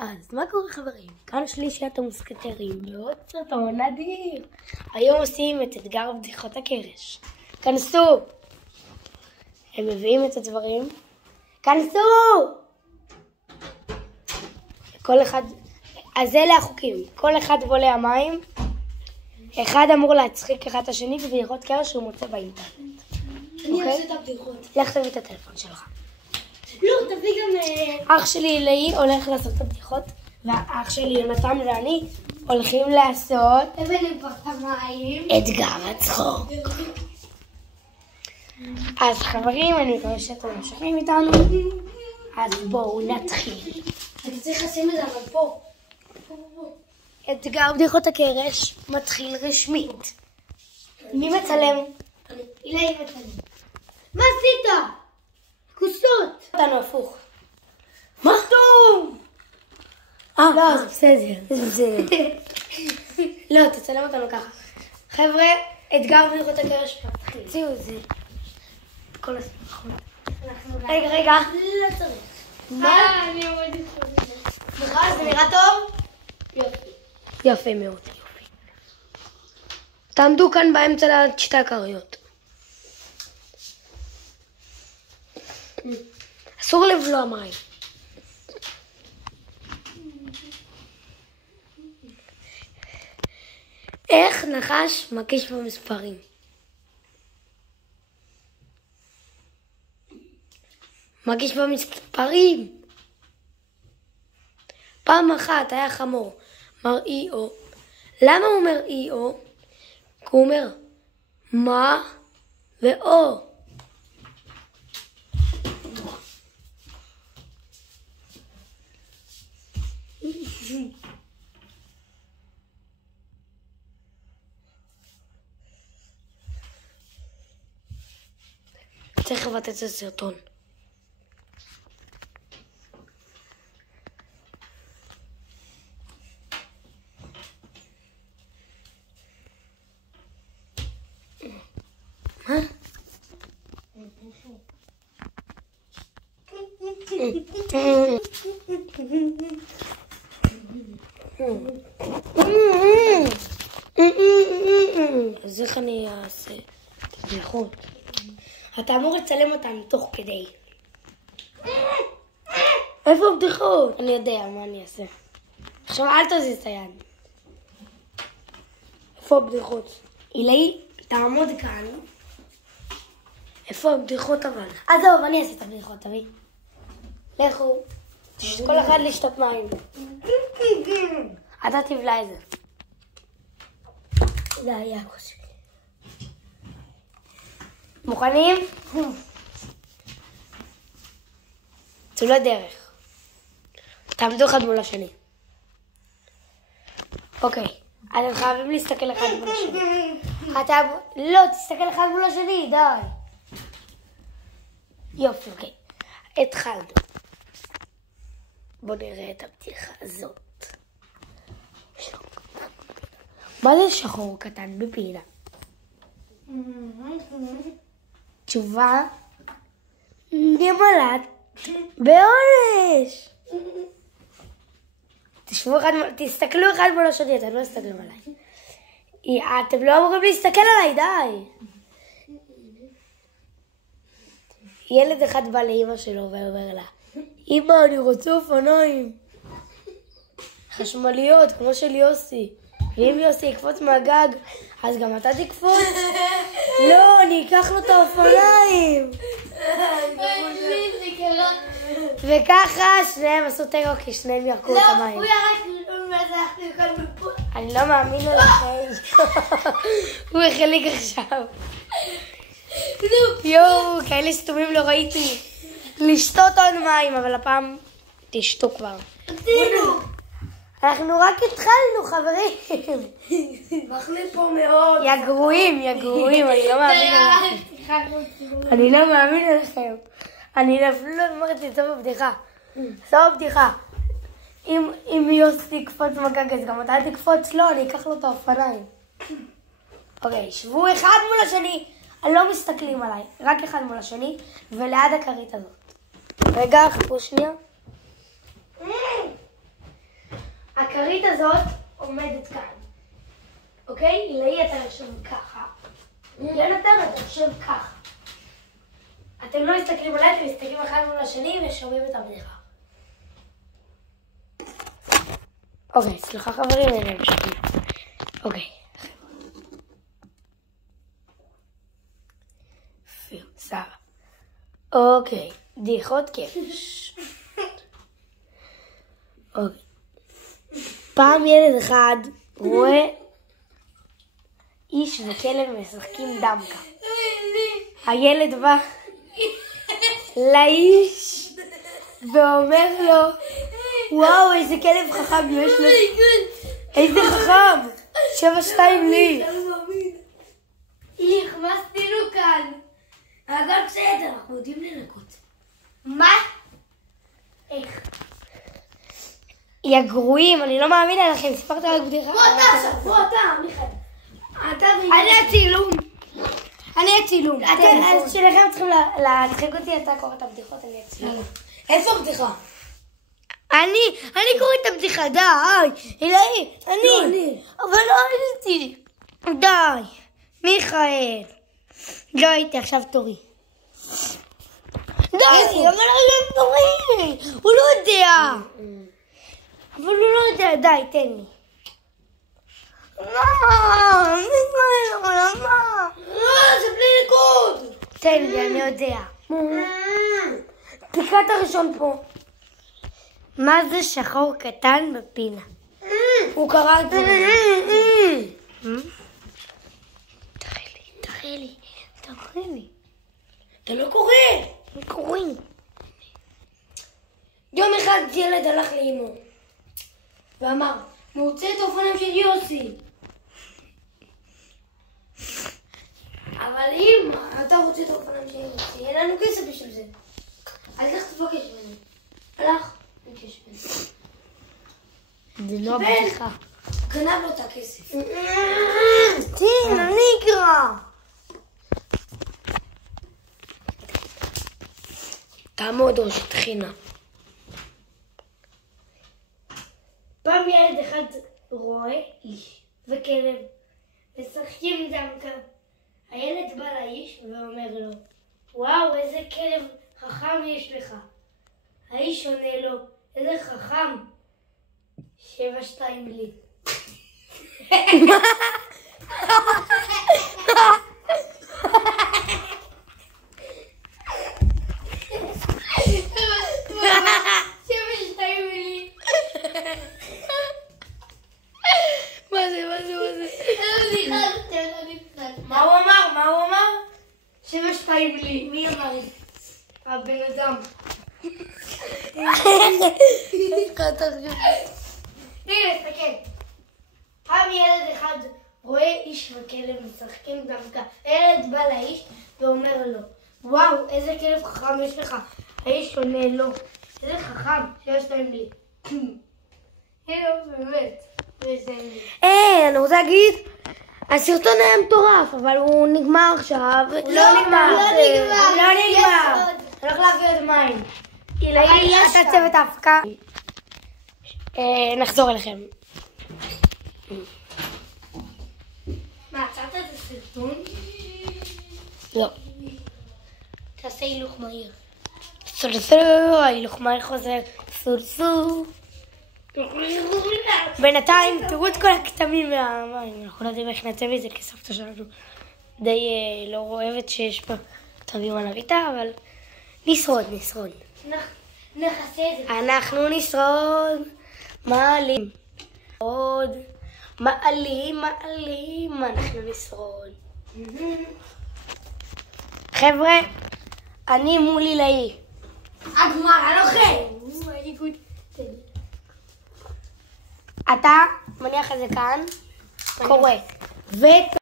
אז מה קורה חברים? כאן שלישיית המוסקטרים בעוד סרטון נדיר. היום עושים את אתגר בדיחות הקרש. כנסו! הם מביאים את הדברים. כנסו! כל אחד... אז אלה החוקים. כל אחד בולע מים. אחד אמור להצחיק אחד את השני בבדיחות קרש שהוא מוצא באינטרנט. אני אעשה את הבדיחות. לך תביא את הטלפון שלך. לא, תביא גם... אח שלי אילאי הולך לעשות את הבדיחות, והאח שלי יונתן ואני הולכים לעשות הבאנו כבר את המים. אתגר הצחוק. אז חברים, אני מקווה שאתם ממשיכים איתנו, אז בואו נתחיל. אני צריך לשים את זה אבל פה. אתגר בדיחות הקרש מתחיל רשמית. מי מצלם? אילאי מצלם. מה עשית? כוסות. אותנו הפוך. מה טוב? לא, זה בסדר. לא, תצלם אותנו ככה. חבר'ה, אתגר בדיחות הקרש מתחיל. תציעו את זה. כל הזמן. רגע. לא צריך. מה? אני עומדת פה. סליחה, זה נראה טוב? יפה מאוד, יופי. תעמדו כאן באמצע שתי הכריות. אסור לבלוע מים. איך נחש מקיש במספרים? מקיש במספרים. פעם אחת היה חמור, מר אי-או. למה הוא אומר אי-או? כי הוא אומר מה ואו. צריך לבטא את הסרטון. מה? אז איך אני אעשה את הבדיחות? אתה אמור לצלם אותם תוך כדי. איפה הבדיחות? אני יודע מה אני אעשה. עכשיו אל תזיז את היד. איפה הבדיחות? אילאי, תעמוד כאן. איפה הבדיחות אבל? עזוב, אני אעשה את הבדיחות, תביא. לכו. כל אחד לשתות מים. אתה תבלע את זה. זה היה כוס. מוכנים? צאו לדרך. תעמדו אחד מול השני. אוקיי. אתם חייבים להסתכל אחד מול השני. לא, תסתכל אחד מול השני, די. יופי, אוקיי. התחלנו. בואו נראה את הבדיחה הזאת. מה זה שחור קטן בפינה? תשובה, נמלט בעונש. תסתכלו אחד מול השני, אתם לא מסתכלים עליי. אתם לא אמורים להסתכל עליי, די. ילד אחד בא לאמא שלו ואומר לה, אמא, אני רוצה אופניים חשמליות, כמו של יוסי. ואם יוסי יקפוץ מהגג, אז גם אתה תקפוץ? לא, אני אקח לו את האופניים. וככה שניהם עשו תיקו כי שניהם ירקו את המים. הוא ירק אני לא מאמין לכם. הוא החליק עכשיו. יואו, כאלה סתומים לא ראיתי. לשתות עוד מים, אבל הפעם תשתו כבר. אנחנו רק התחלנו, חברים. מחליט פה מאוד. יא גרועים, אני לא מאמין עליכם. אני לא מאמין עליכם. אני אפילו לא אמרתי, סוף הבדיחה. סוף הבדיחה. אם יוסי יקפוץ מגג, אז גם אתה תקפוץ? לא, אני אקח לו את האופניים. אוקיי, שבו אחד מול השני. לא מסתכלים עליי, רק אחד מול השני, וליד הכרית הזאת. רגע, חכו שנייה. הזאת עומדת כאן. אוקיי? עילאי אתה יושב ככה. יונתן אתה יושב ככה. אתם לא מסתכלים עליי, אתם מסתכלים אחד מול השני ושומעים את הבדיחה. אוקיי, סליחה חברים, אני משתים. אוקיי. סבבה. אוקיי, בדיחות כיף. אוקיי. פעם ילד אחד רואה איש וכלב משחקים דמקה. הילד בא לאיש ואומר לו, וואו, איזה כלב חכם יש לו. איזה חכם. 7-2 לי. הכנסתי לו כאן. אבל בסדר, אנחנו יודעים לנקות. מה? איך? יא גרועים, אני לא מאמינה לכם, סיפרת על הבדיחה. בוא אתה עכשיו, בוא אתה, מיכאל. אני הצילום. אני הצילום. שלכם צריכים להצחיק אותי, אתה קורא את הבדיחות, אני הצילום. איפה הבדיחה? אני קורא את הבדיחה, די. אלוהי, אני. אבל לא הייתי. די. מיכאל. לא הייתי, עכשיו תורי. די, אבל לא תורי. הוא לא יודע. אבל הוא לא יודע, די, תן לי. מה? זה בלי ניקוד. תן לי, אני יודע. תקרא את הראשון פה. מה זה שחור קטן בפינה? הוא קרא את זה. תראה לי. אתה לא קורא. הם קוראים. יום אחד ילד הלך לאמו ואמר, אני רוצה את האופניים של יוסי. אבל אם אתה רוצה את האופניים של יוסי, אין לנו כסף בשביל זה. אז לך תבקש ממנו. הלך, תבקש ממנו. זה לא הבדיחה. גנב לו את הכסף. תן, אני אקרא. תעמוד ראש תחינה. פעם ילד אחד רואה איש וכלב משחקים דמקה. הילד בא לאיש ואומר לו, וואו, איזה כלב חכם יש לך. האיש עונה לו, איזה חכם. 7-2 לי. מה זה? מה הוא אמר? 7-2 לי. מי אמר את זה? הבן אדם. תראה, תסתכל. פעם ילד אחד רואה איש וכלב משחקים דמקה. הילד בא לאיש ואומר לו, וואו, איזה כלב חכם יש לך. האיש עונה לו, איזה חכם, 7-2 לי. באמת. אני רוצה להגיד, הסרטון היה מטורף, אבל הוא נגמר עכשיו. הוא לא נגמר. אני הולך להביא עוד מים. אתה צוות ההפקה. נחזור אליכם. מה, עצרת את הסרטון? לא. תעשה הילוך מהיר. סורסור, ההילוך מהיר חוזר. סורסור. בינתיים, תראו את כל הכתמים מהמים. אנחנו לא יודעים איך נצא מזה, כי סבתא שלנו די לא אוהבת שיש פה כתמים על המיטה, אבל נשרוד. נחסה את זה. אנחנו נשרוד. מעלים. אנחנו נשרוד. חבר'ה, אני מול עילאי. הגמר, הנוכל. אתה מניח את זה כאן, קורא.